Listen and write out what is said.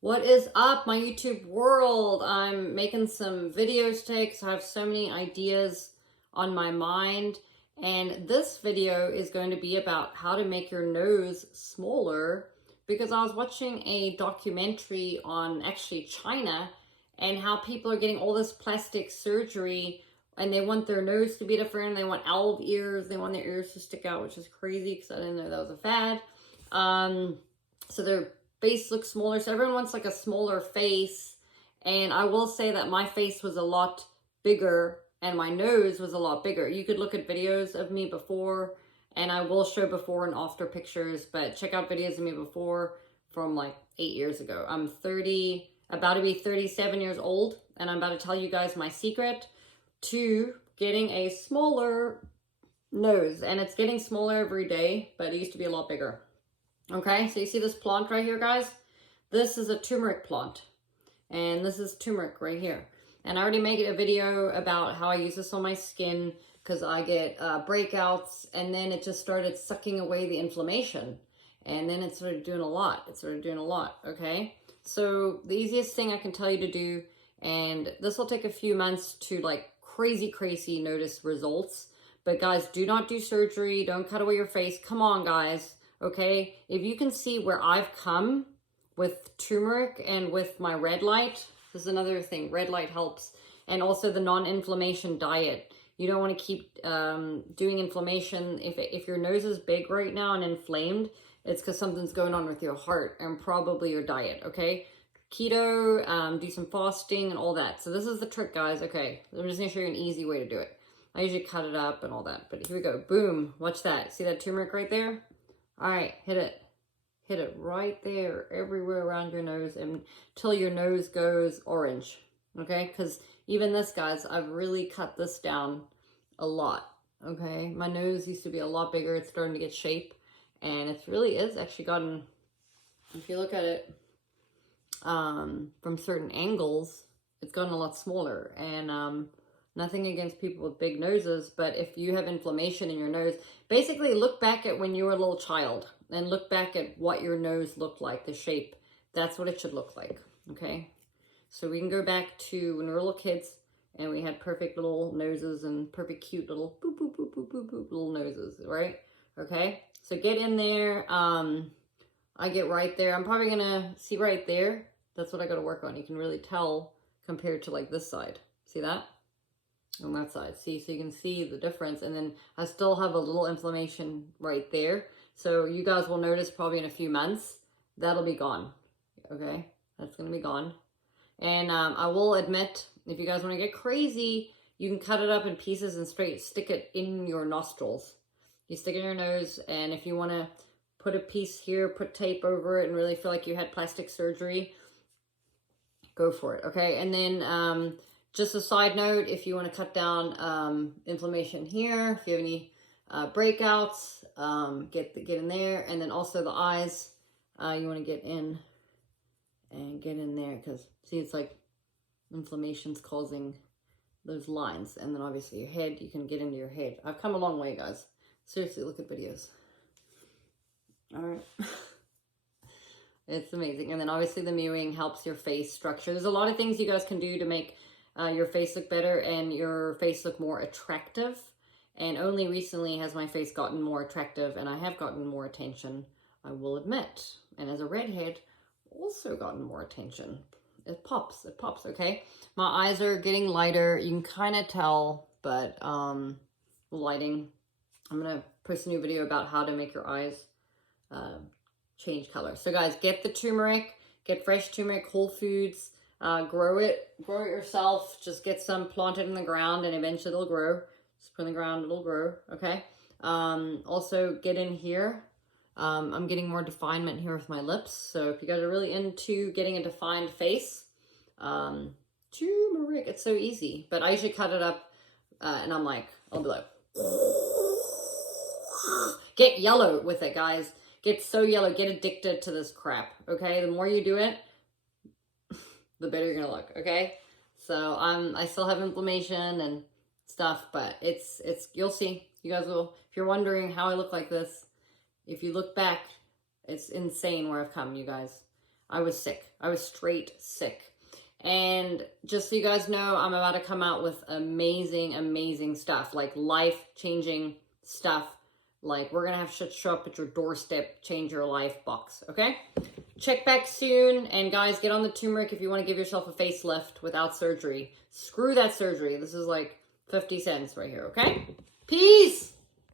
What is up, my YouTube world? I'm making some videos today because I have so many ideas on my mind. And this video is going to be about how to make your nose smaller because I was watching a documentary on actually China and how people are getting all this plastic surgery and they want their nose to be different. They want owl ears. They want their ears to stick out, which is crazy because I didn't know that was a fad. So they're face looks smaller, so everyone wants like a smaller face. And I will say that my face was a lot bigger and my nose was a lot bigger. You could look at videos of me before, and I will show before and after pictures, but check out videos of me before from like 8 years ago. I'm 30, about to be 37 years old, and I'm about to tell you guys my secret to getting a smaller nose. And it's getting smaller every day, but it used to be a lot bigger. Okay, so you see this plant right here, guys? This is a turmeric plant, and this is turmeric right here. And I already made a video about how I use this on my skin because I get breakouts, and then it just started sucking away the inflammation. And then it started doing a lot. Okay? So the easiest thing I can tell you to do, and this will take a few months to like crazy notice results. But guys, do not do surgery. Don't cut away your face. Come on, guys. Okay, if you can see where I've come with turmeric and with my red light, this is another thing, red light helps. And also the non-inflammation diet. You don't want to keep doing inflammation. If your nose is big right now and inflamed, it's because something's going on with your heart and probably your diet, okay? Keto, do some fasting and all that. So this is the trick, guys. Okay, I'm just going to show you an easy way to do it. I usually cut it up and all that, but here we go. Boom, watch that. See that turmeric right there? All right, hit it right there, everywhere around your nose until your nose goes orange, okay? Because even this, guys, I've really cut this down a lot, okay? My nose used to be a lot bigger. It's starting to get shape, and it really is actually gotten, if you look at it from certain angles, it's gotten a lot smaller. And nothing against people with big noses, but if you have inflammation in your nose, basically look back at when you were a little child and look back at what your nose looked like, the shape. That's what it should look like, okay? So we can go back to when we were little kids and we had perfect little noses and perfect cute little boop, boop, boop, boop, boop, boop little noses, right? Okay, so get in there. I get right there. I'm probably gonna see right there. That's what I gotta work on. You can really tell compared to like this side. See that? On that side, see, so you can see the difference. And then I still have a little inflammation right there, so you guys will notice probably in a few months that'll be gone. Okay, that's gonna be gone. And I will admit, if you guys want to get crazy, you can cut it up in pieces and stick it in your nostrils. You stick it in your nose, and if you want to put a piece here, put tape over it, and really feel like you had plastic surgery, go for it. Okay, and then just a side note, if you want to cut down inflammation here, if you have any breakouts, get in there. And then also the eyes, you want to get in there because, see, it's like inflammation's causing those lines. And then obviously your head, you can get into your head. I've come a long way, guys. Seriously, look at videos. All right. It's amazing. And then obviously the mewing helps your face structure. There's a lot of things you guys can do to make your face look better and your face look more attractive. And only recently has my face gotten more attractive, and I have gotten more attention, I will admit. And as a redhead, also gotten more attention. It pops, okay? My eyes are getting lighter. You can kind of tell, but lighting. I'm going to post a new video about how to make your eyes change color. So guys, get the turmeric, get fresh turmeric, Whole Foods. Grow it yourself. Just get some planted in the ground and eventually it'll grow. Just put in the ground, it'll grow, okay? Also get in here. I'm getting more definement here with my lips. So if you guys are really into getting a defined face, turmeric, it's so easy. But I usually cut it up and I'll be like, get yellow with it, guys. Get so yellow, get addicted to this crap, okay? The more you do it, the better you're gonna look, okay? So I still have inflammation and stuff, but it's you'll see. You guys will, if you're wondering how I look like this, if you look back, it's insane where I've come, you guys. I was sick. I was straight sick. And just so you guys know, I'm about to come out with amazing, amazing stuff, like life-changing stuff. Like, we're gonna have shit show up at your doorstep, change your life box, okay? Check back soon, and guys, get on the turmeric if you want to give yourself a facelift without surgery. Screw that surgery. This is like 50 cents right here, okay? Peace!